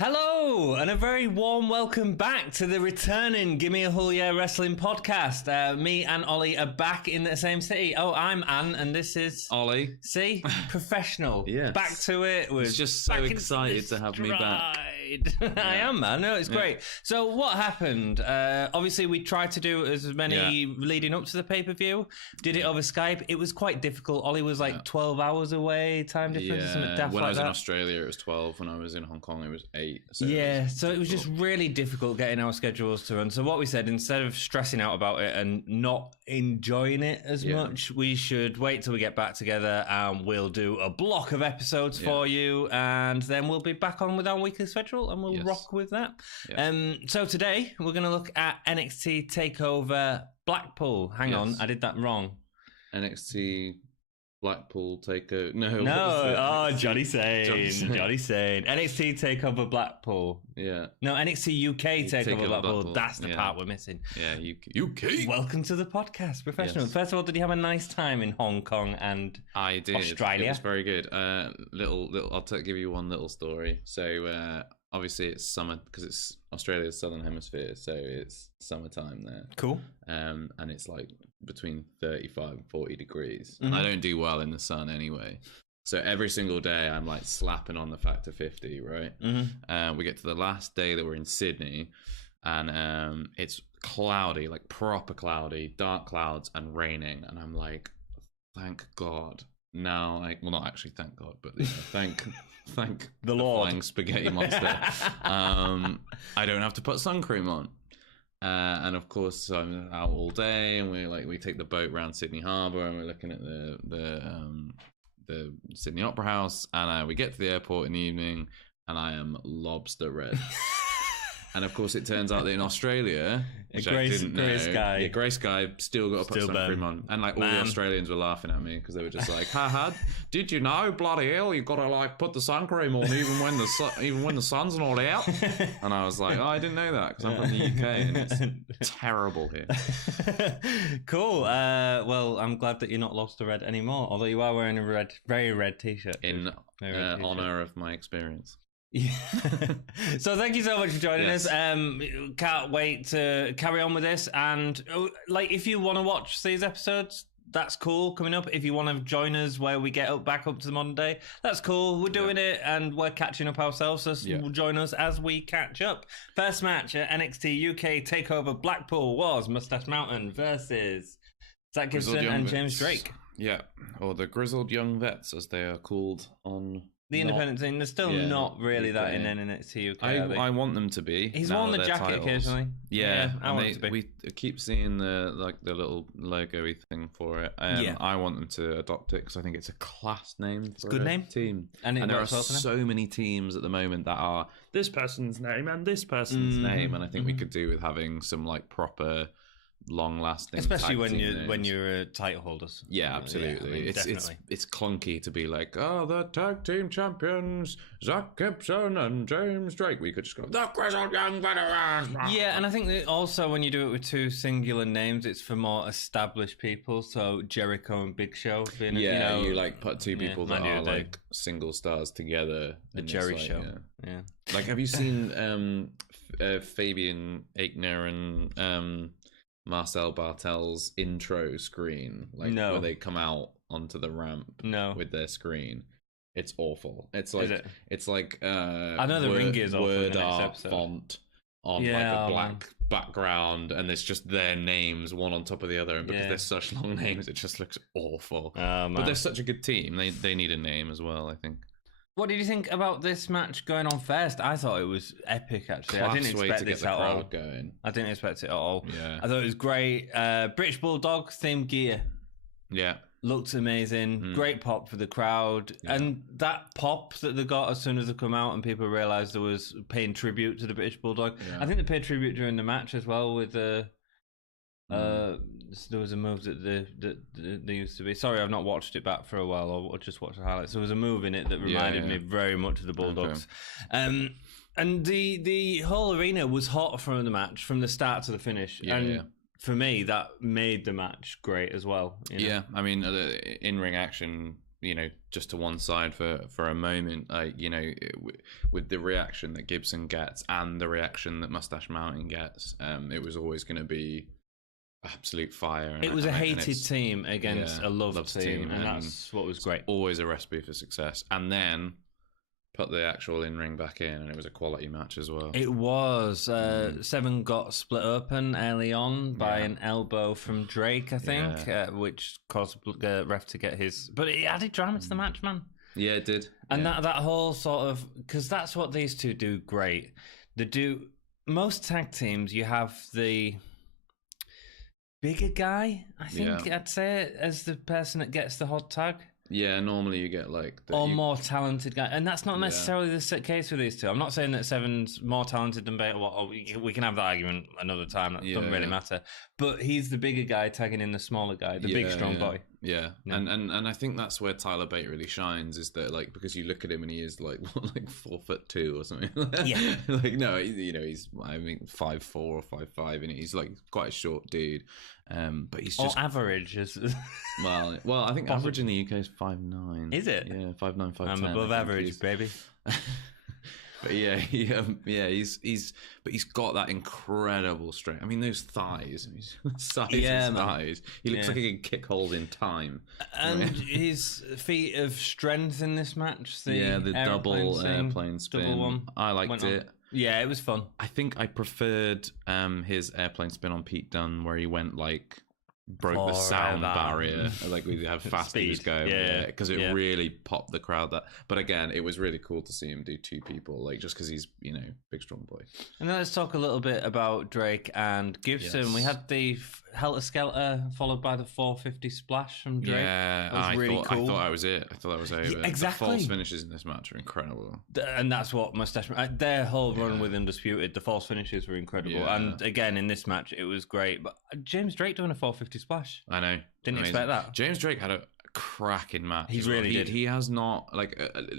Hello, and a very warm welcome back to the returning Gimme a Whole Year Wrestling podcast. Me and Ollie are back in the same city. Oh, I'm Anne, and this is... Ollie. See? Professional. Yes. Back to it. He's just so excited to have me back. I am, man. No, it's great. So what happened? Obviously, we tried to do as many leading up to the pay-per-view. Did it over Skype. It was quite difficult. Ollie was like 12 hours away, time difference. When I was in Australia, it was 12. When I was in Hong Kong, it was 8. So so it was just really difficult getting our schedules to run. So what we said, instead of stressing out about it and not enjoying it as much, we should wait till we get back together and we'll do a block of episodes for you, and then we'll be back on with our weekly schedule and we'll rock with that. So today we're going to look at NXT TakeOver Blackpool. Hang on, I did that wrong. NXT Blackpool Takeover. No. Johnny Sane. NXT Takeover Blackpool. Yeah. No, NXT UK Takeover Blackpool. That's the part we're missing. Yeah, UK. Welcome to the podcast, Professional. Yes. First of all, did you have a nice time in Hong Kong and I did. Australia? It was very good. I'll give you one little story. So, obviously it's summer because it's Australia's southern hemisphere, so it's summertime there. Cool. And it's like between 35 and 40 degrees. And I don't do well in the sun anyway. So every single day I'm like slapping on the factor 50, right? We get to the last day that we're in Sydney, and it's cloudy, like proper cloudy, dark clouds and raining. And I'm like, thank God. Now, well, not actually thank God, but thank the Lord. Flying spaghetti monster. I don't have to put sun cream on. And of course, I'm out all day, and we take the boat around Sydney Harbour, and we're looking at the Sydney Opera House, and we get to the airport in the evening, and I am lobster red. And of course, it turns out that in Australia, grey sky still got to put sun cream on, and like all the Australians were laughing at me because they were just like, "Haha, did you know, bloody hell, you got to like put the sun cream on even when the sun's not out?" And I was like, "Oh, I didn't know that because I'm from the UK and it's terrible here." Cool. Well, I'm glad that you're not lobster red anymore, although you are wearing a very red t-shirt in honor of my experience. Yeah. So thank you so much for joining us. Can't wait to carry on with this, and like if you want to watch these episodes, that's cool. Coming up, if you want to join us where we get back up to the modern day, that's cool. We're doing it and we're catching up ourselves, so join us as we catch up. First match at NXT UK Takeover Blackpool was Mustache Mountain versus Zach Gibson and James Drake. Yeah, or the Grizzled Young Vets as they are called on the independent scene. They're still not really that in NXT UK. I want them to be. He's worn the jacket titles occasionally. Yeah, I want to be. We keep seeing the little logo-y thing for it. I want them to adopt it because I think it's a class name. It's a good name. Team. And there are so many teams at the moment that are this person's name and this person's name, and I think we could do with having some like proper long-lasting, especially when you're title holders. Yeah, absolutely. Yeah, I mean, it's clunky to be like, oh, the tag team champions, Zach Gibson and James Drake. We could just go, the Grizzled Young Veterans. Yeah, and I think that also when you do it with two singular names, it's for more established people. So Jericho and Big Show. You like put two people that are like single stars together. The Jerry Show. Yeah. Like, have you seen Fabian Aichner and Marcel Bartel's intro screen, where they come out onto the ramp with their screen? It's awful. It's like I know the ring is word art font on like a black background, and it's just their names one on top of the other, and because they're such long names, it just looks awful. But they're such a good team. They need a name as well, I think. What did you think about this match going on first? I thought it was epic, actually. I didn't expect this at all. I didn't expect it at all. Yeah. I thought it was great. British Bulldog themed gear. Yeah. Looked amazing. Great pop for the crowd. Yeah. And that pop that they got as soon as they come out and people realised there was paying tribute to the British Bulldog. Yeah. I think they paid tribute during the match as well with the... there was a move that they used to be. Sorry, I've not watched it back for a while. I just watched the highlights. There was a move in it that reminded me very much of the Bulldogs. Okay. And the whole arena was hot from the match, from the start to the finish. For me, that made the match great as well. Yeah, I mean, in-ring action just to one side for a moment, with the reaction that Gibson gets and the reaction that Mustache Mountain gets, it was always going to be absolute fire. It was a hated team against a loved team, and that's what was great. Always a recipe for success. And then put the actual in-ring back in, and it was a quality match as well. It was. Seven got split open early on by an elbow from Drake, I think, which caused the ref to get his... But it added drama to the match, man. Yeah, it did. And that whole sort of... Because that's what these two do great. They do... Most tag teams, you have the bigger guy, I think I'd say, as the person that gets the hot tag. Yeah, normally you get like... more talented guy. And that's not necessarily the case with these two. I'm not saying that Seven's more talented than Beta. Well, we can have that argument another time. That doesn't really matter. But he's the bigger guy tagging in the smaller guy, the big, strong boy. Yeah. And I think that's where Tyler Bate really shines, is that, like, because you look at him and he is like 4'2" or something. Yeah. Like, no, he's 5'4" or 5'5", and he's like quite a short dude. But he's just average. well, I think average in the UK is 5'9". Is it? Yeah, 5'9", 5'10". I'm above average, baby. But he's got that incredible strength. I mean, those thighs, thighs. He looks like he can kick hold in time. And his feat of strength in this match. The double airplane spin. Double one. I liked it. Yeah, it was fun. I think I preferred his airplane spin on Pete Dunne, where he went broke the sound barrier, like we have fast speed go, because it really popped the crowd. But again, it was really cool to see him do two people, like, just because he's big strong boy. And then let's talk a little bit about Drake and Gibson. Yes. We had the Helter Skelter followed by the 450 splash from Drake. Yeah, that was really cool. I thought that was it. I thought that was over. Yeah, exactly. The false finishes in this match are incredible, and that's what Mustache. Their whole run with Undisputed, the false finishes were incredible. And again, in this match, it was great. But James Drake doing a 450 splash. I know. Didn't expect that. James Drake had a cracking match. He really did. He has not,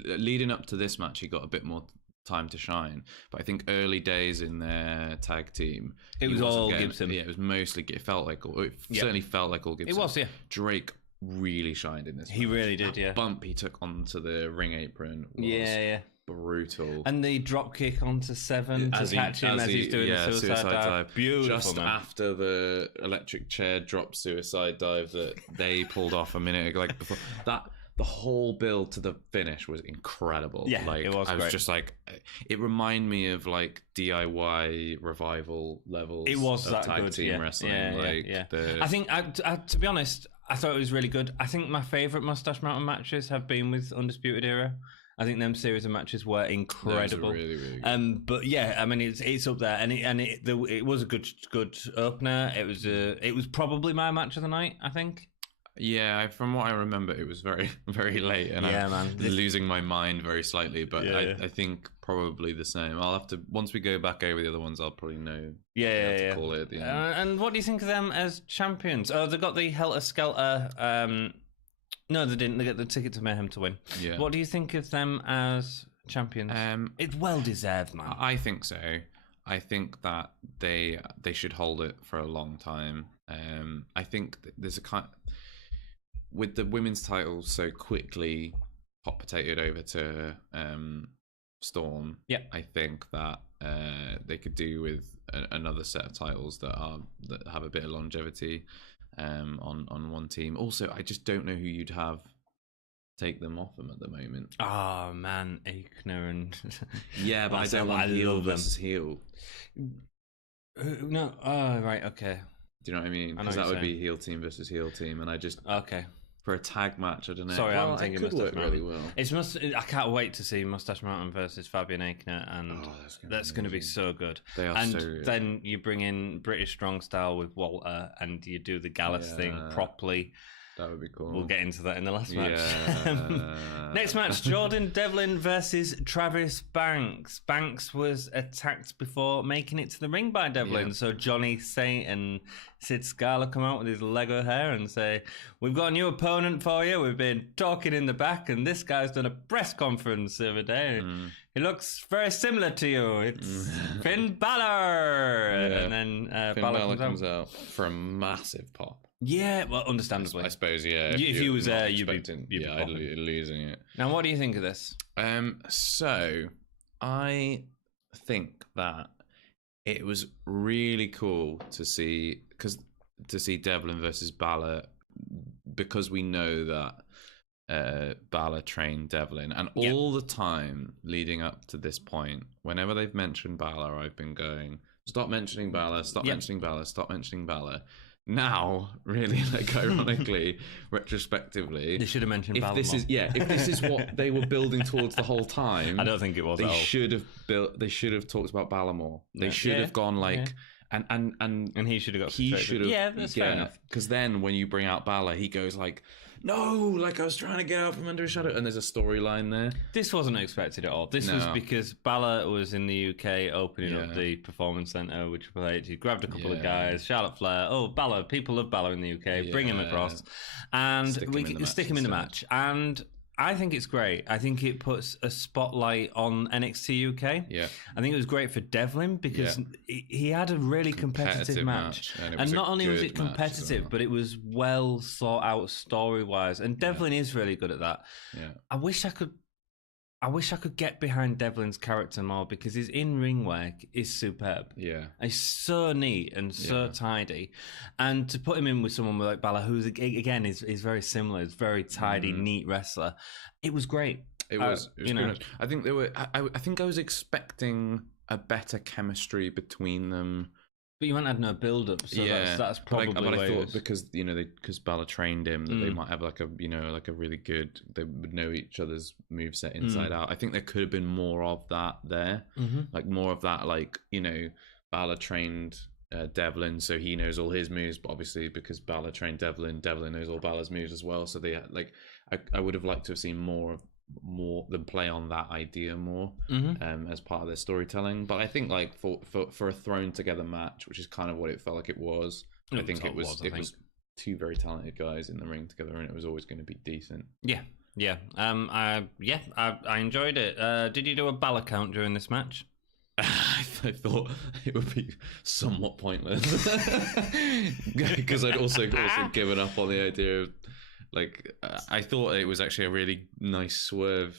leading up to this match, he got a bit more time to shine. But I think early days in their tag team, it was all Gibson. Yeah, it was mostly. It certainly felt like all Gibson. It was, yeah. Drake really shined in this match. He really did, that bump he took onto the ring apron was brutal. And the drop kick onto Seven to catch him as he's doing the suicide dive. Beautiful, just man. After the electric chair drop suicide dive that they pulled off a minute ago, before that. The whole build to the finish was incredible. Yeah, it was. I was just like, it reminded me of DIY revival levels. It was of that tag good. team wrestling. I think, to be honest, I thought it was really good. I think my favourite Mustache Mountain matches have been with Undisputed Era. I think them series of matches were incredible. That was really good. But yeah, I mean, it's up there, and it was a good opener. It was probably my match of the night, I think. Yeah, from what I remember, it was very, very late, and I'm losing my mind very slightly. But I think probably the same. I'll have to, once we go back over the other ones, I'll probably know. To call it at the end. And what do you think of them as champions? Oh, they got the Helter Skelter. No, they didn't. They got the Ticket to Mayhem to win. Yeah. What do you think of them as champions? It's well deserved, man. I think so. I think that they should hold it for a long time. I think there's a kind. With the women's title so quickly hot potatoed over to Storm, I think that they could do with another set of titles that have a bit of longevity on one team. Also, I just don't know who you'd have take them off them at the moment. Oh man, Aichner and but I don't want heel versus heel. No, right, okay. Do you know what I mean? Because that would be heel team versus heel team, and I just for a tag match, I don't know. Sorry, I'm thinking Mustache Mountain really well. I can't wait to see Mustache Mountain versus Fabian Aichner, and that's going to be so good. They are and so good. Then you bring in British Strong Style with Walter, and you do the Gallus thing properly. That would be cool. We'll get into that in the last match. Next match, Jordan Devlin versus Travis Banks. Banks was attacked before making it to the ring by Devlin. So Johnny Saint and Sid Scala come out with his Lego hair and say, "We've got a new opponent for you. We've been talking in the back, and this guy's done a press conference the other day. He looks very similar to you. It's Finn Balor." And then Finn Balor comes out for a massive pop. Yeah, well, understandably. I suppose, yeah. If you was there, you'd be I'd losing it. Now, what do you think of this? So I think that it was really cool to see Devlin versus Balor, because we know that Balor trained Devlin, and all the time leading up to this point, whenever they've mentioned Balor, I've been going, stop mentioning Balor, stop mentioning Balor, stop mentioning Balor. Now, really, like, ironically, retrospectively, they should have mentioned Balor. If this is what they were building towards the whole time, I don't think it was. They should have talked about Balor more. They should have gone like, and he should have got. He should have. Yeah, that's fair enough. Because then when you bring out Balor, he goes like, no, like I was trying to get out from under his shadow, and there's a storyline there. This wasn't expected at all. This was because Balor was in the UK opening up the Performance Centre with Triple H. He grabbed a couple of guys, Charlotte Flair. Oh, Balor, people love Balor in the UK. Bring him across, and stick him in the match. And I think it's great. I think it puts a spotlight on NXT UK. Yeah. I think it was great for Devlin because he had a really competitive match. And not only was it competitive, but it was well thought out story-wise. And Devlin is really good at that. Yeah. I wish I could get behind Devlin's character more, because his in-ring work is superb. Yeah. It's so neat and so tidy. And to put him in with someone like Balor, who's, again, is very similar, is very tidy, neat wrestler, it was great. It was good. I think I think I was expecting a better chemistry between them. But you haven't had no build-up, so that's probably. But I thought because Balor trained him, that they might have like a really good. They would know each other's moveset inside out. I think there could have been more of that there, like more of that, like Balor trained Devlin, so he knows all his moves. But obviously, because Balor trained Devlin, Devlin knows all Balor's moves as well. So they I would have liked to have seen more than play on that idea more as part of their storytelling. But I think like for a thrown together match, which is kind of what it felt like it was, I think it was two very talented guys in the ring together, and it was always going to be decent. I enjoyed it. Did you do a Balor count during this match? I thought it would be somewhat pointless because I'd also given up on the idea of, like, I thought it was actually a really nice swerve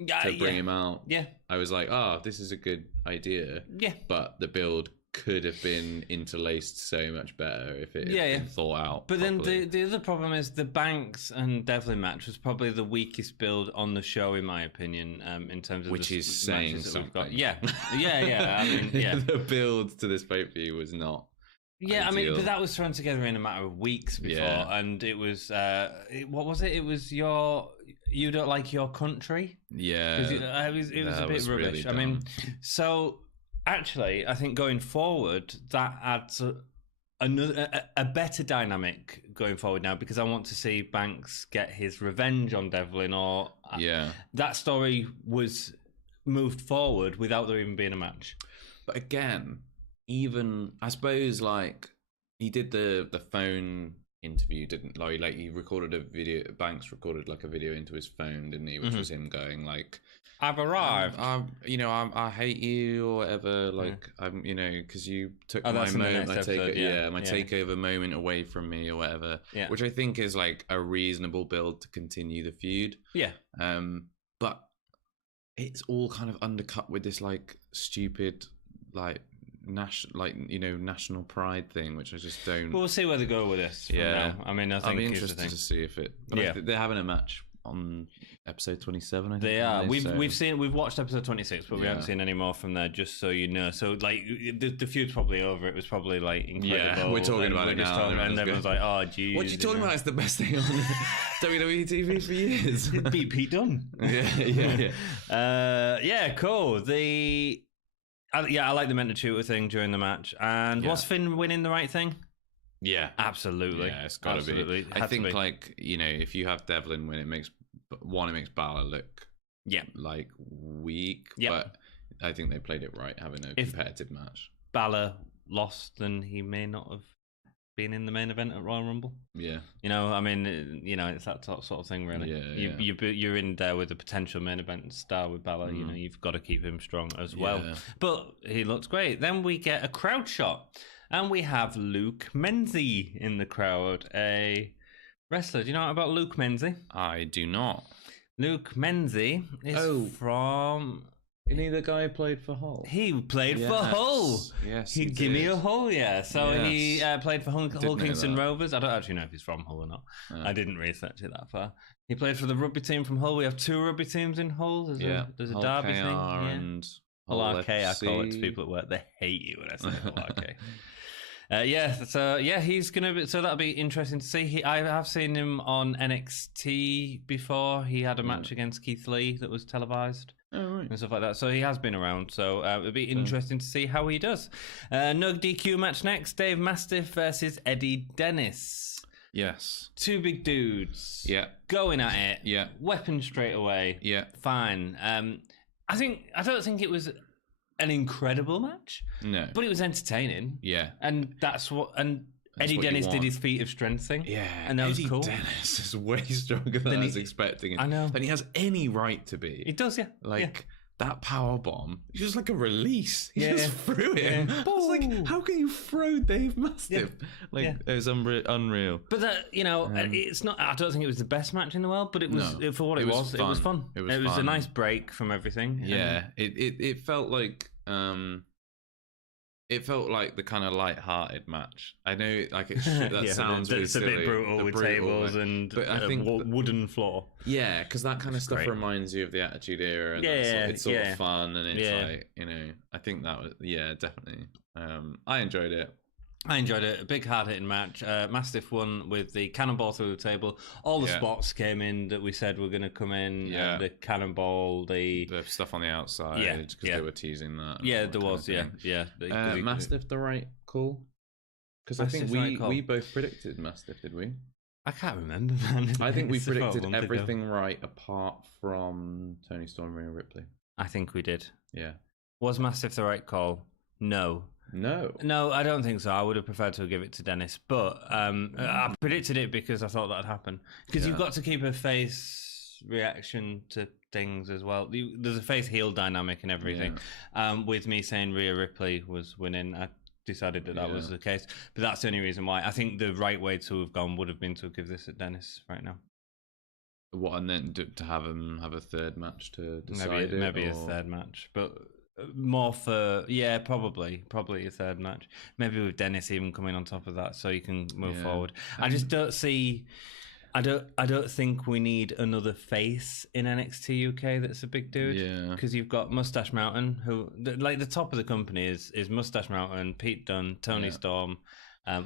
to bring him out. Yeah. I was like, this is a good idea. Yeah. But the build could have been interlaced so much better if it had been thought out. But properly. Then the other problem is the Banks and Devlin match was probably the weakest build on the show, in my opinion, in terms of which is saying something. Got. Yeah. I mean, the build to this pay-per-view was not. Yeah, ideal. I mean, but that was thrown together in a matter of weeks before, and it was what was it? It was you don't like your country. Yeah, it was a bit rubbish. Really I mean, so actually, I think going forward, that adds a better dynamic going forward now, because I want to see Banks get his revenge on Devlin, or that story was moved forward without there even being a match. But again, even I suppose, like, he did the phone interview, didn't like he recorded a video. Banks recorded like a video into his phone, didn't he? Which was him going like, "I've arrived. I hate you," or whatever. Like, I'm, because you took my moment. My takeover moment away from me, or whatever. Yeah. Which I think is like a reasonable build to continue the feud. Yeah. But it's all kind of undercut with this like stupid like national pride thing, which I just don't. We'll see where they go with this. Now. I mean, I think I'll be interested to see if it. But they're having a match on episode 27. I think they are. We've watched episode 26, but we haven't seen any more from there. Just so you know, so like the feud's probably over. It was probably like incredible. Yeah, we're talking about it now, and everyone's like, "Oh, geez." What are you talking about? It's the best thing on WWE TV for years. Beat Pete Dunne. Yeah, cool. I like the mental tutor thing during the match. And was Finn winning the right thing? Yeah. Absolutely. Yeah, it's got to be. I think, like, if you have Devlin win, it makes Balor look like weak. But I think they played it right, having a competitive match. Balor lost, then he may not have been in the main event at Royal Rumble. Yeah. I mean, it's that sort of thing, really. You're in there with a potential main event star with Balor. You've got to keep him strong as well. But he looks great. Then we get a crowd shot. And we have Luke Menzie in the crowd, a wrestler. Do you know about Luke Menzie? I do not. Luke Menzie is from... Isn't he the guy who played for Hull? He played for Hull. Yes, he Gimme a Hull, yeah. So he played for Hull Kingston Rovers. I don't actually know if he's from Hull or not. I didn't research it that far. He played for the rugby team from Hull. We have 2 rugby teams in Hull. There's a Hull derby KR thing. And Hull Hull RK, I call it to FC. people at work. They hate you when I say Hull RK. He's gonna be. So that'll be interesting to see. I have seen him on NXT before. He had a match against Keith Lee that was televised. Oh, right. And stuff like that. So he has been around. So it'll be interesting to see how he does. No DQ match next. Dave Mastiff versus Eddie Dennis. Yes. 2 big dudes. Yeah. Going at it. Yeah. Weapon straight away. Yeah. Fine. I don't think it was an incredible match. No. But it was entertaining. Yeah. And that's Eddie Dennis did his feat of strength thing. Yeah. And that was Eddie cool. Dennis is way stronger than I was expecting. I know. And he has any right to be. It does, yeah. That power bomb, it's just like a release. He just threw him. Yeah. I was like, how can you throw Dave Mastiff? It was unreal. But that, it's not. I don't think it was the best match in the world, but it was for what it was. It was fun. It was a nice break from everything. Yeah, it felt like it felt like the kind of light-hearted match. I know, like that sounds really silly. It's a bit brutal with tables and but I think wooden floor. Yeah, because that kind of stuff reminds you of the Attitude Era, and it's sort of fun, and it's like I think that was definitely. I enjoyed it. I enjoyed it. A big hard-hitting match. Mastiff won with the cannonball through the table. All the spots came in that we said were going to come in. The cannonball, the stuff on the outside, because they were teasing that. Yeah, there was, Mastiff the right call? Because I think we both predicted Mastiff, did we? I can't remember, man. I think we predicted everything right apart from Tony Storm and Rhea Ripley. I think we did. Yeah. Was Mastiff the right call? No, I don't think so. I would have preferred to give it to Dennis, but I predicted it because I thought that'd happen. Because you've got to keep a face reaction to things as well. There's a face heel dynamic and everything. With me saying Rhea Ripley was winning, I decided that was the case. But that's the only reason why. I think the right way to have gone would have been to give this at Dennis right now. What, and then to have him have a third match to decide maybe a third match, but. More for probably a third match, maybe with Dennis even coming on top of that, so you can move forward. I just don't see. I don't think we need another face in NXT UK that's a big dude. Yeah, because you've got Mustache Mountain, who like the top of the company is Mustache Mountain, Pete Dunne, Tony Storm,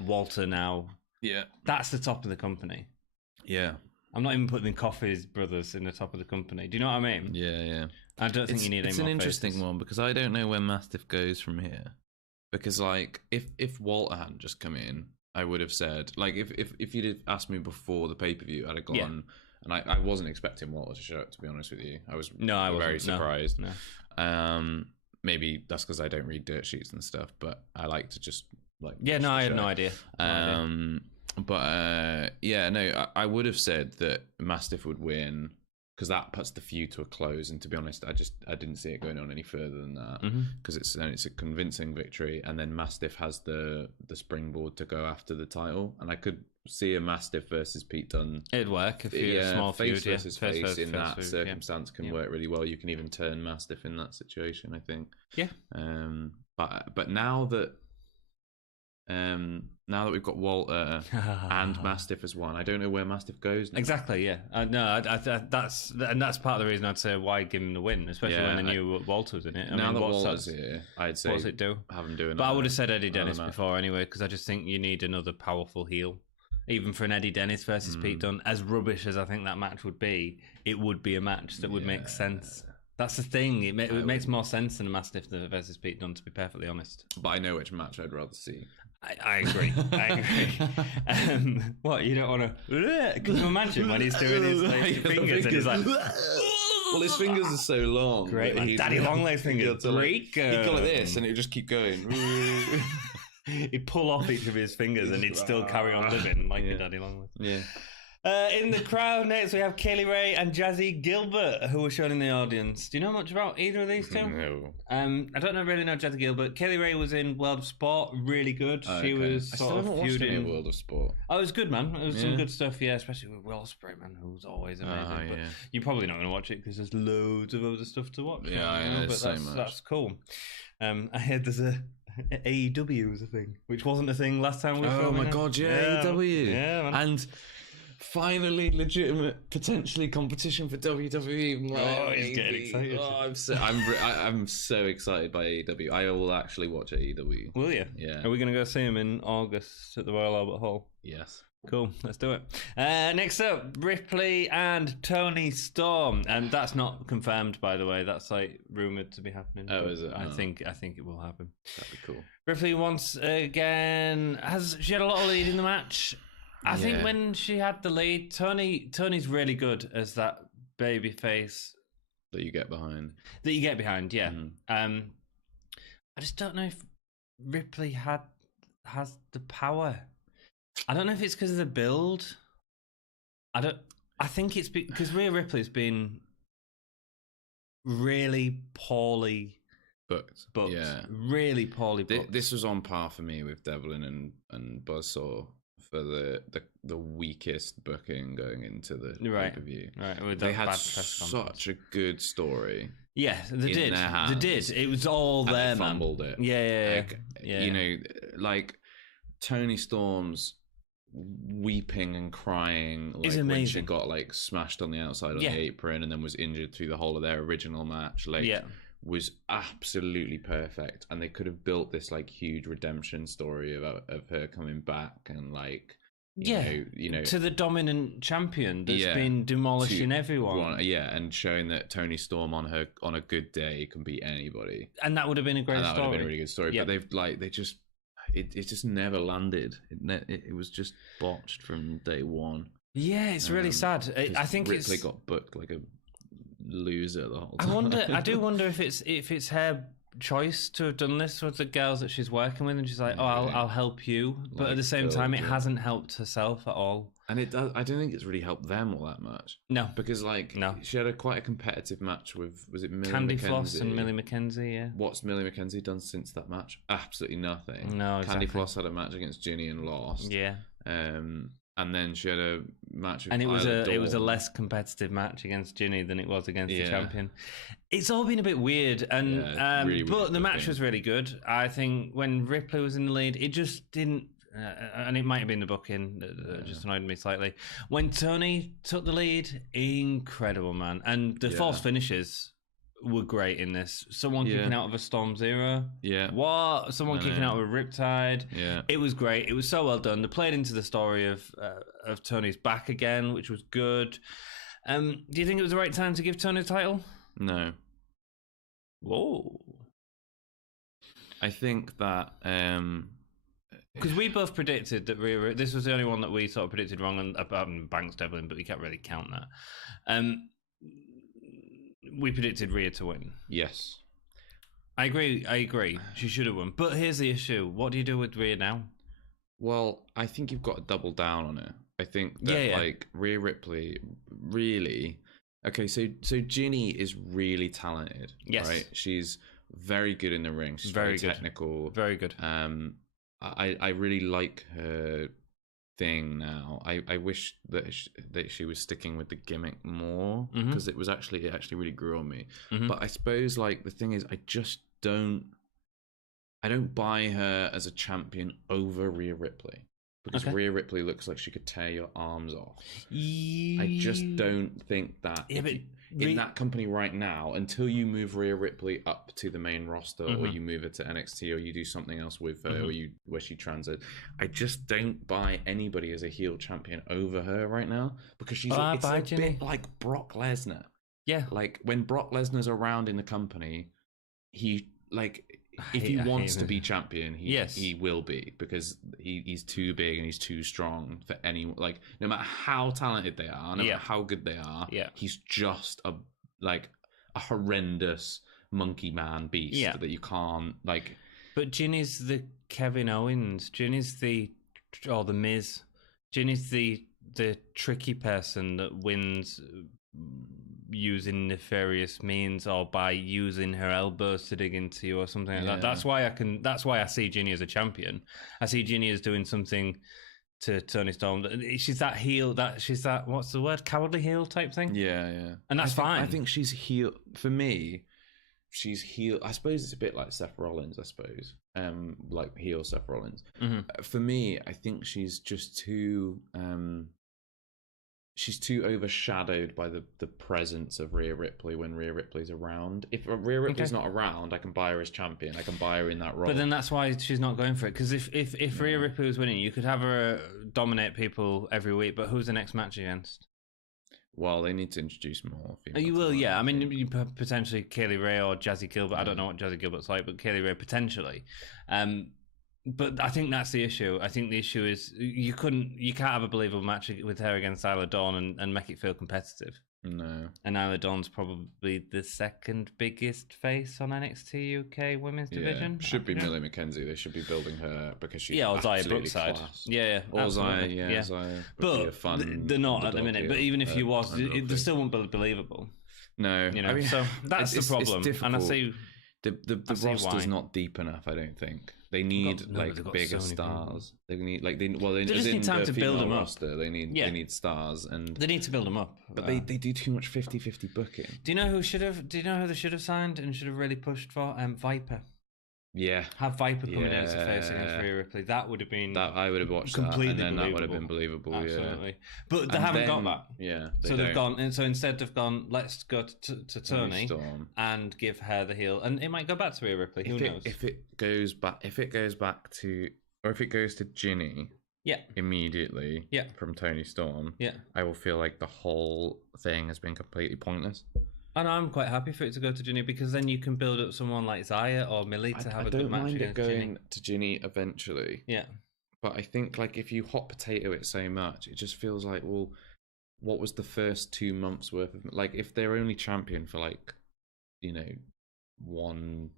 Walter now. Yeah, that's the top of the company. Yeah. I'm not even putting the Coffey's brothers in the top of the company. Do you know what I mean? Yeah. I don't think you need any more It's an interesting faces. one because I don't know where Mastiff goes from here. Because like if Walter hadn't just come in, I would have said like if you'd have asked me before the pay-per-view, I'd have gone and I wasn't expecting Walter to show up, to be honest with you. I was very surprised. No. Maybe that's because I don't read dirt sheets and stuff, but I like to just like I had no idea. I would have said that Mastiff would win because that puts the feud to a close. And to be honest, I didn't see it going on any further than that because it's a convincing victory, and then Mastiff has the springboard to go after the title. And I could see a Mastiff versus Pete Dunne. It'd work if you small face feud, versus face in that circumstance can work really well. You can even turn Mastiff in that situation, I think. Yeah. But now that we've got Walter and Mastiff as one, I don't know where Mastiff goes now. Exactly, yeah. That's part of the reason I'd say why give him the win, especially when I knew Walter was in it. Now that Walter's here, I'd say what does it do? Have him doing. But I would have said Eddie Dennis before anyway, because I just think you need another powerful heel. Even for an Eddie Dennis versus Pete Dunne, as rubbish as I think that match would be, it would be a match that would make sense. That's the thing. It makes more sense than a Mastiff versus Pete Dunne, to be perfectly honest. But I know which match I'd rather see. I agree. What, you don't want to... Can you imagine when he's doing his fingers and he's like... Well, his fingers are so long. Great, man. Daddy Longlegs fingers. He'd go like this and it'd just keep going. He'd pull off each of his fingers and he'd still carry on living like your Daddy Longlegs. Yeah. In the crowd next, we have Kaylee Ray and Jazzy Gilbert, who were shown in the audience. Do you know much about either of these two? No. I don't really know Jazzy Gilbert. Kaylee Ray was in World of Sport, really good. She was sort of feuding. World of Sport. Oh, it was good, man. It was some good stuff, yeah, especially with Will Ospreay, man, who's always amazing. But you're probably not going to watch it because there's loads of other stuff to watch. Yeah, I know, but so much. That's cool. I heard there's a AEW was a thing, which wasn't a thing last time we Oh my god, yeah, AEW. Yeah, man. And finally legitimate potentially competition for WWE. Oh, he's getting excited. I'm so excited by AEW. I will actually watch AEW. Will you? Yeah. Are we going to go see him in August at the Royal Albert Hall? Yes. Cool, let's do it. Next up, Ripley and Tony Storm, and that's not confirmed, by the way. That's like rumored to be happening. Oh, is it? I think it will happen. That'd be cool. Ripley once again she had a lot of lead in the match. I think when she had the lead, Tony's really good as that baby face that you get behind. Yeah. I just don't know if Ripley has the power. I don't know if it's because of the build. I think it's because Rhea Ripley's been really poorly booked. Yeah. Really poorly booked. This was on par for me with Devlin and Buzzsaw for the weakest booking going into the pay-per-view. Right. With they that had bad press such a good story. Yeah, they did. They did. It was all and there, they man. Fumbled it. Yeah. You know, like Tony Storm's weeping and crying like when she got like smashed on the outside on the apron and then was injured through the whole of their original match was absolutely perfect, and they could have built this like huge redemption story of her coming back and like you know to the dominant champion that's been demolishing everyone and showing that Tony Storm on a good day can beat anybody, and that would have been a great story. That would have been a really good story. But it just never landed. It was just botched from day one. Yeah, it's really sad. I think Ripley got booked like a loser the whole time. I do wonder if it's her choice to have done this with the girls that she's working with, and she's like, I'll help you, but at the same time, it hasn't helped herself at all. And it does. I don't think it's really helped them all that much. No, because she had quite a competitive match with Millie Candy McKenzie. Floss and Millie McKenzie. Yeah. What's Millie McKenzie done since that match? Absolutely nothing. No, exactly. Candy Floss had a match against Ginny and lost. Yeah. And then she had a match with and it was a less competitive match against Ginny than it was against the champion. It's all been a bit weird, and really but the match was really good. I think when Ripley was in the lead, it just didn't. And it might have been the booking that just annoyed me slightly. When Tony took the lead, incredible, man. And the false finishes were great in this. Someone kicking out of a Storm Zero. Yeah. What? Someone kicking out of a Riptide. Yeah. It was great. It was so well done. They played into the story of Tony's back again, which was good. Do you think it was the right time to give Tony the title? No. Whoa. I think that... because we both predicted that this was the only one that we sort of predicted wrong about Banks Devlin, but we can't really count that. We predicted Rhea to win. Yes. I agree. She should have won. But here's the issue. What do you do with Rhea now? Well, I think you've got to double down on it. I think that like Rhea Ripley really... Okay, so Ginny is really talented. Yes. Right? She's very good in the ring. She's very technical. Very good. I really like her thing now. I wish that she was sticking with the gimmick more, because it actually really grew on me. But I suppose like the thing is, I don't buy her as a champion over Rhea Ripley, because Rhea Ripley looks like she could tear your arms off. I just don't think that in that company right now, until you move Rhea Ripley up to the main roster, or you move her to NXT, or you do something else with her, or where she transits, I just don't buy anybody as a heel champion over her right now, because she's it's a bit like Brock Lesnar. Yeah, like when Brock Lesnar's around in the company, if he wants to be champion, he will be, because he's too big and he's too strong for anyone. Like, no matter how talented they are, no matter how good they are, he's just a horrendous monkey man beast that you can't like. But Ginny's the Kevin Owens. Ginny's the Miz. Ginny's the the tricky person that wins using nefarious means or by using her elbows to dig into you or something like that. That's why I see Ginny as a champion. I see Ginny as doing something to Toni Storm. She's that heel, she's that, what's the word, cowardly heel type thing. Yeah. And that's fine. I think she's heel. For me, she's heel. I suppose it's a bit like Seth Rollins, I suppose. Like heel Seth Rollins. For me, I think she's just too she's too overshadowed by the presence of Rhea Ripley when Rhea Ripley's around. If Rhea Ripley's not around, I can buy her as champion. I can buy her in that role. But then that's why she's not going for it. Because if Rhea Ripley was winning, you could have her dominate people every week. But who's the next match against? Well, they need to introduce more female. You will, yeah. I mean, you potentially Kaylee Ray or Jazzy Gilbert. I don't know what Jazzy Gilbert's like, but Kaylee Ray potentially. But I think that's the issue. I think the issue is you can't have a believable match with her against Isla Dawn and make it feel competitive. No. And Isla Dawn's probably the second biggest face on NXT UK Women's Division. Should be Millie McKenzie. They should be building her because she's or Zaya absolutely Brookside. class. Yeah. Or Zaya, Zaya. But they're not at the minute. But even if you was, they still won't be believable. No. You know, I mean, so that's the problem. And I see the roster's not deep enough, I don't think. They need bigger stars. They need they just need time to build them up. They need stars and they need to build them up. But they do too much 50-50 booking. Do you know who they should have signed and should have really pushed for? Viper. Yeah. Have Viper coming out to face against Rhea Ripley. That would have been I would have watched completely that, and then believable. That would have been believable. Absolutely. But they haven't got that. Yeah. So they've gone, and so instead they've gone, let's go to Toni Storm and give her the heel, and it might go back to Rhea Ripley. Who knows? If it goes back to, or if it goes to Ginny, immediately, from Toni Storm, I will feel like the whole thing has been completely pointless. And I'm quite happy for it to go to Ginny because then you can build up someone like Zaya or Millie to have a good match against Ginny. I don't mind it going to Ginny eventually. Yeah. But I think if you hot potato it so much, it just feels like, well, what was the first 2 months worth of... if they're only champion for one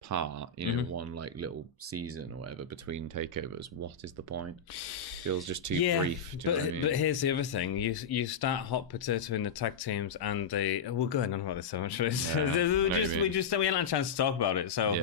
part, one little season or whatever between takeovers, what is the point? Feels just too brief. But here's the other thing: you start hot potato in the tag teams, and we're going on about this so much. We haven't had a chance to talk about it. So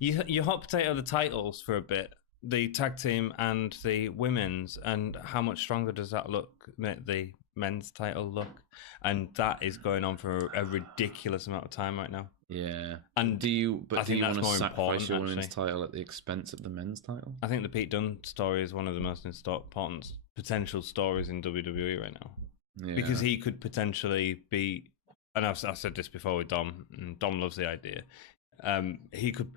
you hot potato the titles for a bit, the tag team and the women's, and how much stronger does that look? The men's title look, and that is going on for a ridiculous amount of time right now. Yeah, and do you want to sacrifice your women's title at the expense of the men's title? I think the Pete Dunne story is one of the most important potential stories in WWE right now, because he could potentially be. And I've said this before with Dom, and Dom loves the idea. He could.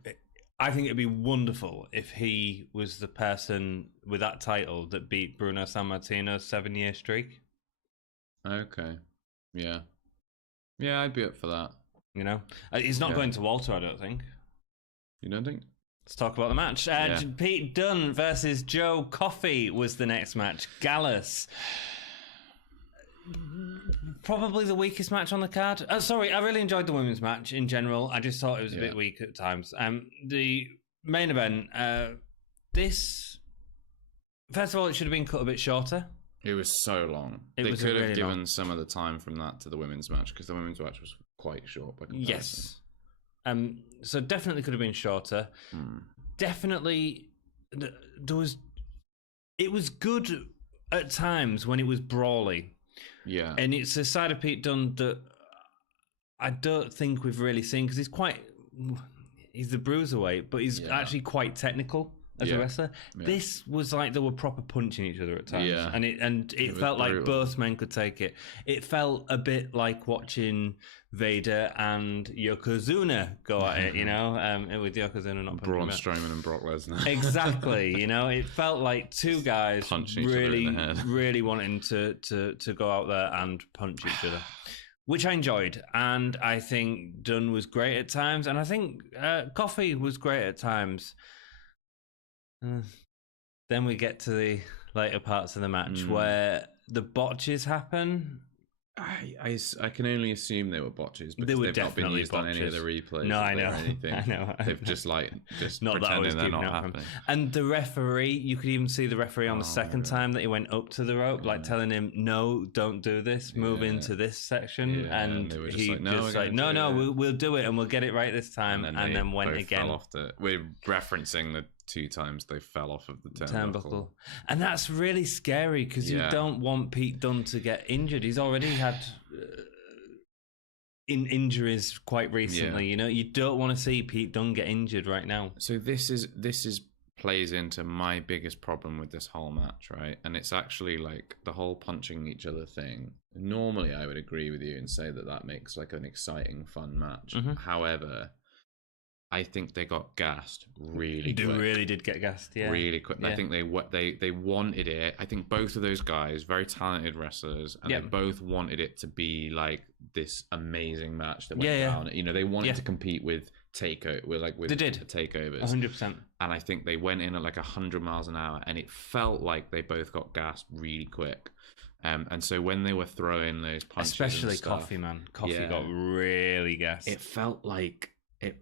I think it'd be wonderful if he was the person with that title that beat Bruno Sammartino's 7-year streak. Okay. Yeah, I'd be up for that. He's not going to Walter, I don't think. You don't think? Let's talk about the match. Pete Dunne versus Joe Coffey was the next match. Gallus. Probably the weakest match on the card. Sorry, I really enjoyed the women's match in general. I just thought it was a bit weak at times. The main event, this... First of all, it should have been cut a bit shorter. It was so long. They could have given some of the time from that to the women's match, because the women's match was quite short by comparison. Yes. So definitely could have been shorter. Definitely, it was good at times when it was brawly. Yeah. And it's a side of Pete Dunne that I don't think we've really seen, because he's the bruiserweight, but he's actually quite technical as a wrestler. This was like they were proper punching each other at times, and it felt like both men could take it. It felt a bit like watching Vader and Yokozuna go at it, with Yokozuna not Braun Strowman and Brock Lesnar. Exactly, it felt like two guys punching really, each other in the head. Really wanting to go out there and punch each other. Which I enjoyed, and I think Dunne was great at times, and I think Coffey was great at times. Then we get to the later parts of the match where the botches happen, I can only assume they were botches because were they've not been definitely used on any of the botches. replays. No, I or know. anything. I know. They've just not pretending that I was they're keeping not up from. happening. And the referee, you could even see the referee on the second time that he went up to the rope, like telling him, "No, don't do this. Move into this section." Yeah, and they were he just like, "No, we'll do it, and we'll get it right this time." And then went again. We're referencing the 2 times they fell off of the turnbuckle. And that's really scary because you don't want Pete Dunne to get injured. He's already had injuries quite recently. You know, you don't want to see Pete Dunne get injured right now. So this plays into my biggest problem with this whole match, right? And it's actually like the whole punching each other thing. Normally I would agree with you and say that makes like an exciting, fun match. However, I think they got gassed really quick. They really did get gassed, really quick. I think they wanted it. I think both of those guys, very talented wrestlers, and they both wanted it to be like this amazing match that went down. You know, they wanted to compete with Takeover, they did. The Takeovers, 100%. And I think they went in at like 100 miles an hour, and it felt like they both got gassed really quick. And so when they were throwing those punches, especially and stuff, Coffee, man, Coffee got really gassed. It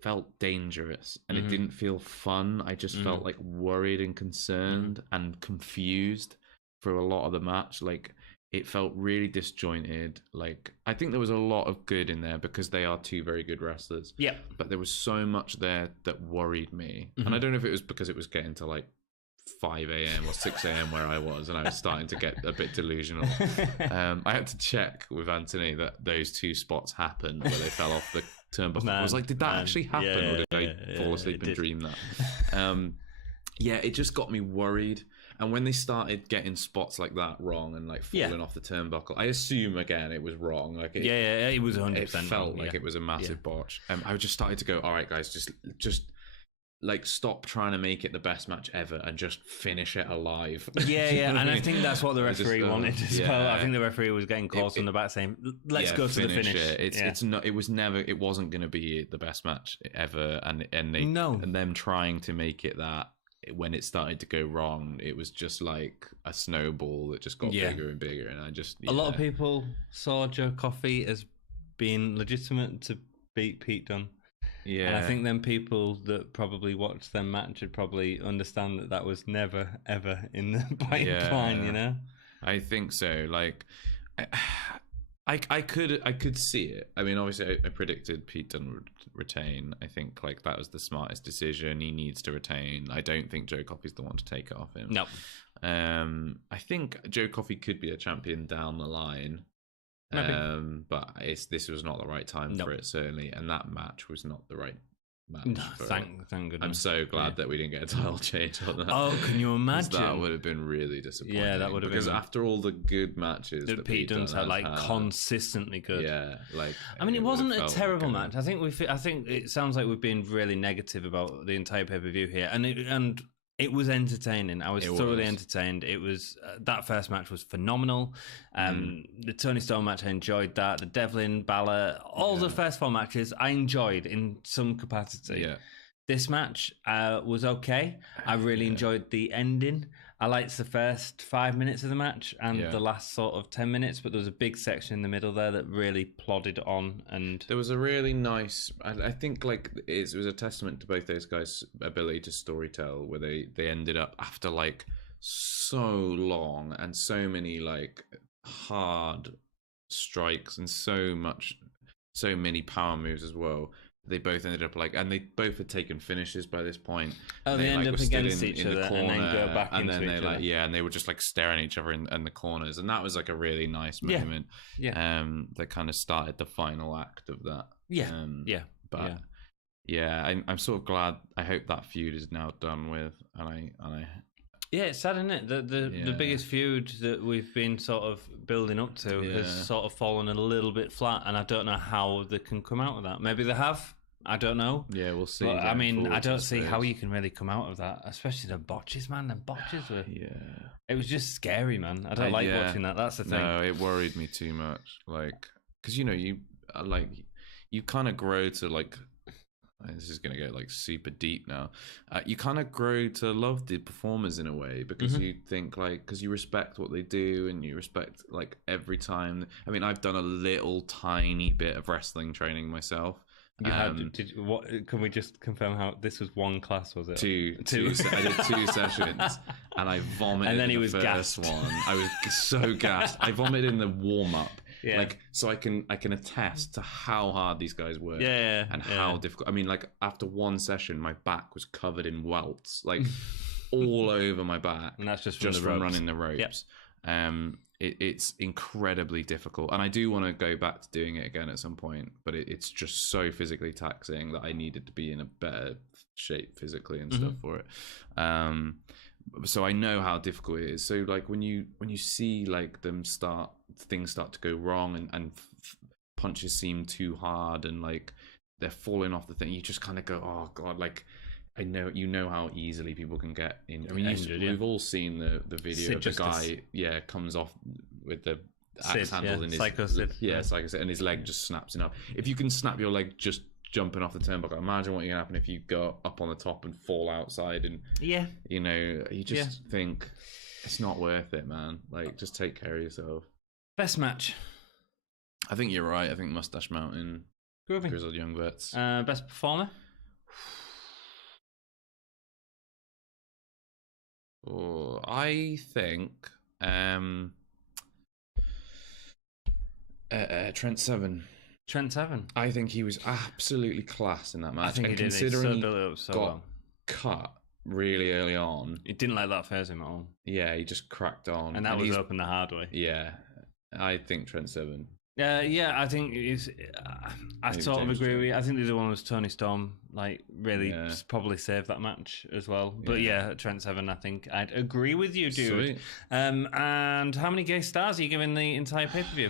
felt dangerous, and it didn't feel fun. I just felt like worried and concerned and confused for a lot of the match. Like, it felt really disjointed. Like, I think there was a lot of good in there because they are 2 very good wrestlers. Yeah. But there was so much there that worried me. And I don't know if it was because it was getting to like 5 a.m. or 6 a.m. where I was, and I was starting to get a bit delusional. I had to check with Anthony that those 2 spots happened where they fell off the turnbuckle. I was like, did that actually happen, or did I fall asleep and dream that? It just got me worried. And when they started getting spots like that wrong and like falling off the turnbuckle, I assume again it was wrong. Like it was 100%. It felt like it was a massive botch. I just started to go, all right, guys, just like stop trying to make it the best match ever and just finish it alive. And I think that's what the referee wanted as well. I think the referee was getting calls on the back saying, let's go to the finish. It's not, it wasn't going to be the best match ever, and them trying to make it that, when it started to go wrong, it was just like a snowball that just got bigger and bigger. And I just a lot of people saw Joe Coffey as being legitimate to beat Pete Dunne. Yeah, and I think then people that probably watched their match would probably understand that was never ever in the plan. You know, I think so. Like, I could see it. I mean, obviously, I predicted Pete Dunne would retain. I think like that was the smartest decision. He needs to retain. I don't think Joe Coffey's the one to take it off him. No. I think Joe Coffey could be a champion down the line. But this was not the right time for it, certainly, and that match was not the right match. No, thank goodness. I'm so glad that we didn't get a title change on that. Oh, can you imagine? That would have been really disappointing. Yeah, that would have been, because after all the good matches that Pete Dunne's had, like consistently good. Yeah, like I mean, it wasn't a terrible match. I think it sounds like we've been really negative about the entire pay-per-view here, and it was entertaining. I was thoroughly entertained. It was that first match was phenomenal. The Tony Storm match, I enjoyed that. The Devlin, Balor, all the first 4 matches I enjoyed in some capacity. Yeah. This match was okay. I really enjoyed the ending. I liked the first 5 minutes of the match and the last sort of 10 minutes, but there was a big section in the middle there that really plodded on. And there was a really nice, I think like it was a testament to both those guys' ability to storytell, where they ended up after like so long and so many like hard strikes and so many power moves as well. They both ended up like, and they both had taken finishes by this point. Oh, they end up against each other and then go back into each other. And then they like, and they were just like staring at each other in the corners, and that was like a really nice moment. That kind of started the final act of that. I'm sort of glad. I hope that feud is now done with, and I. Yeah, it's sad, isn't it? The biggest feud that we've been sort of building up to has sort of fallen a little bit flat, and I don't know how they can come out of that. Maybe they have. I don't know. Yeah, we'll see. But, I mean, I don't see how you can really come out of that, especially the botches, man. The botches were... Yeah. It was just scary, man. I don't like watching that. That's the thing. No, it worried me too much. Like, because, you know, you kind of grow to, like... this is going to go like super deep now. You kind of grow to love the performers in a way, because you think like, because you respect what they do, and you respect like every time. I mean, I've done a little tiny bit of wrestling training myself. You what? Can we just confirm how this was one class? Was it two? I did 2 sessions, and I vomited. And then he was first gassed. One. I was so gassed. I vomited in the warm up. Yeah. Like, so I can attest to how hard these guys work, and how difficult. I mean, like after one session, my back was covered in welts, like all over my back, and that's just from running the ropes. Yep. It's incredibly difficult, and I do want to go back to doing it again at some point, but it's just so physically taxing that I needed to be in a better shape physically and stuff for it. So I know how difficult it is. So like when you see like things start to go wrong, and punches seem too hard, and like they're falling off the thing, you just kind of go, oh god, like I know how easily people can get in. I mean, we've all seen the video of the guy, comes off with the axe handle in his Psycho Sid, and his leg just snaps enough. If you can snap your leg just jumping off the turnbuckle, imagine what's gonna happen if you go up on the top and fall outside, and you know, you just think it's not worth it, man. Like, just take care of yourself. Best match. I think you're right. I think Mustache Mountain, Grizzled Young Vets. Best performer. Oh, I think Trent Seven. Trent Seven. I think he was absolutely class in that match. I think he did. Considering he got cut really early on, he didn't like that phase him at all. Yeah, he just cracked on, and that was open the hard way. Yeah, I think Trent Seven. I think he's. I sort of agree with you. I think the other one was Tony Storm. Like, really, probably saved that match as well. But Trent Seven. I think I'd agree with you, dude. Sweet. And how many gay stars are you giving the entire pay-per-view?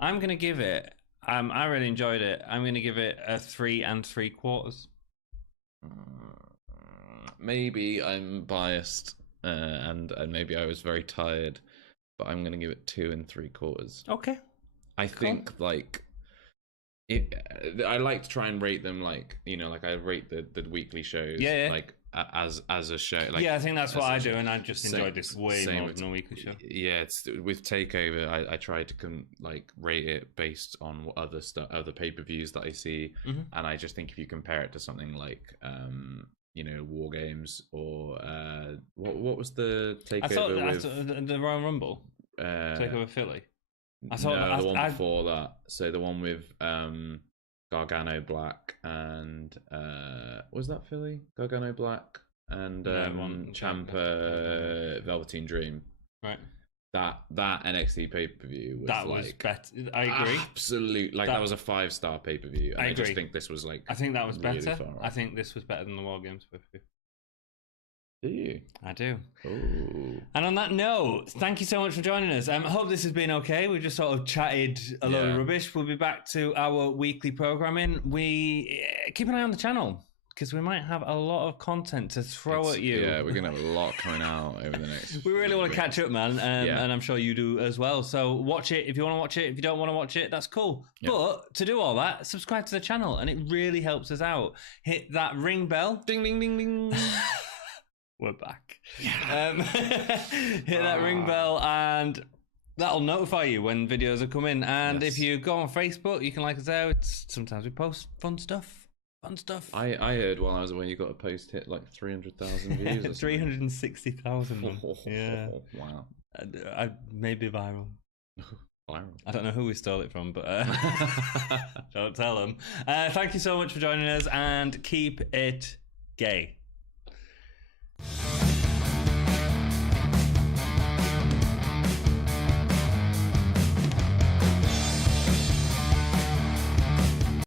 I'm gonna give it. I really enjoyed it. I'm gonna give it a 3 3/4. Maybe I'm biased, and maybe I was very tired, but I'm gonna give it 2 3/4. Okay. I think like it. I like to try and rate them like, you know, like I rate the weekly shows, like as a show. Like, I think that's what I do, and I just enjoyed this way more than a weekly show. Yeah, it's with Takeover. I try to rate it based on what other pay-per-views that I see, and I just think if you compare it to something like you know, War Games, or what was the Takeover I thought the Royal Rumble, Takeover Philly. The one before that. So the one with Gargano Black and was that Philly? Gargano Black and Ciampa Velveteen Dream. Right. That NXT pay-per-view was better. I agree. Absolutely. Like, that was a 5-star pay-per-view. And I just think this was like, I think that was really better. I think this was better than the War Games pay-per-view. Do you? I do. Ooh. And on that note, thank you so much for joining us. I hope this has been okay. We just sort of chatted a load of rubbish. We'll be back to our weekly programming. We keep an eye on the channel, because we might have a lot of content to throw at you. Yeah, we're going to have a lot coming out over the next We really want to catch up, man. And I'm sure you do as well. So watch it if you want to watch it. If you don't want to watch it, that's cool. Yep. But to do all that, subscribe to the channel, and it really helps us out. Hit that ring bell. Ding, ding, ding, ding. We're back. Hit that ring bell, and that'll notify you when videos are coming. And if you go on Facebook, you can like us there. Sometimes we post fun stuff. I heard while I was away, you got a post hit like 300,000 views. Or 360,000. Yeah. Wow. I may be viral. Viral. I don't know who we stole it from, but don't tell them. Thank you so much for joining us, and keep it gay.